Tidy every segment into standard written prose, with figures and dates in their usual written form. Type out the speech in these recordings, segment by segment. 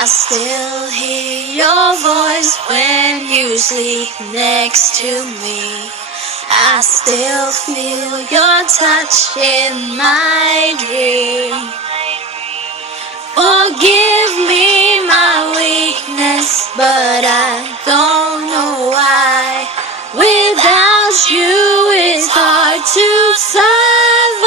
I still hear your voice when you sleep next to me. I still feel your touch in my dream. Forgive me my weakness, but I don't know why. Without you it's hard to survive.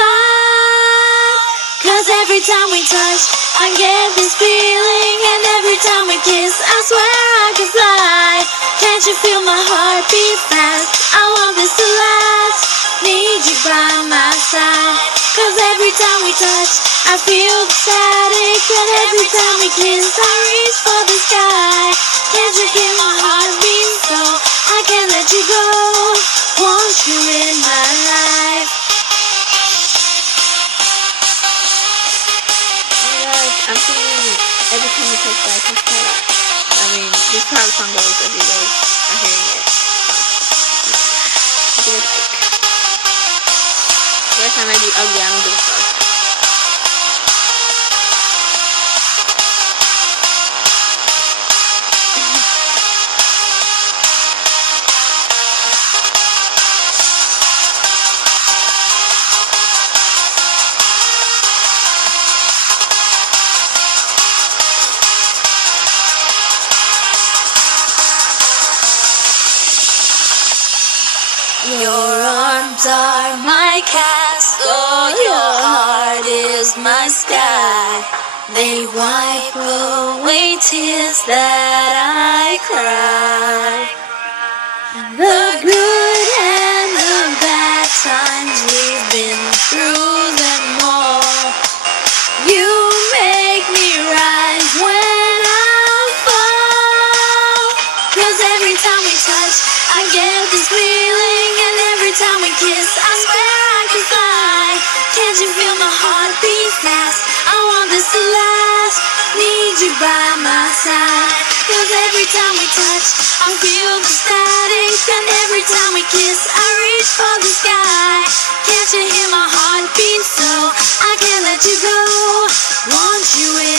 'Cause every time we touch, I get this feeling, and every time we kiss, I swear I could fly. Can't you feel my heart beat fast? I want this to last. Need you by my side. 'Cause every time we touch, I feel the static, and every time we kiss, I reach for the sky. Can't you hear my heart beat so I can't let you go? Want you in my life. I'm singing Every Time We Touch by Cascada. I mean, this is how the song goes if you guys are hearing it. So, if you guys like. Every time I do ugly, I'm gonna do it. Your arms are my castle, your heart is my sky. They wipe away tears that I cry. The good and the bad times, we've been through them all. You make me rise when I fall. 'Cause every time we touch, I get this feeling, and every time we kiss, I swear I can fly. Can't you feel my heart beat fast? I want this to last. Need you by my side. 'Cause every time we touch, I feel the static, and every time we kiss, I reach for the sky. Can't you hear my heart beat so I can't let you go? Want you in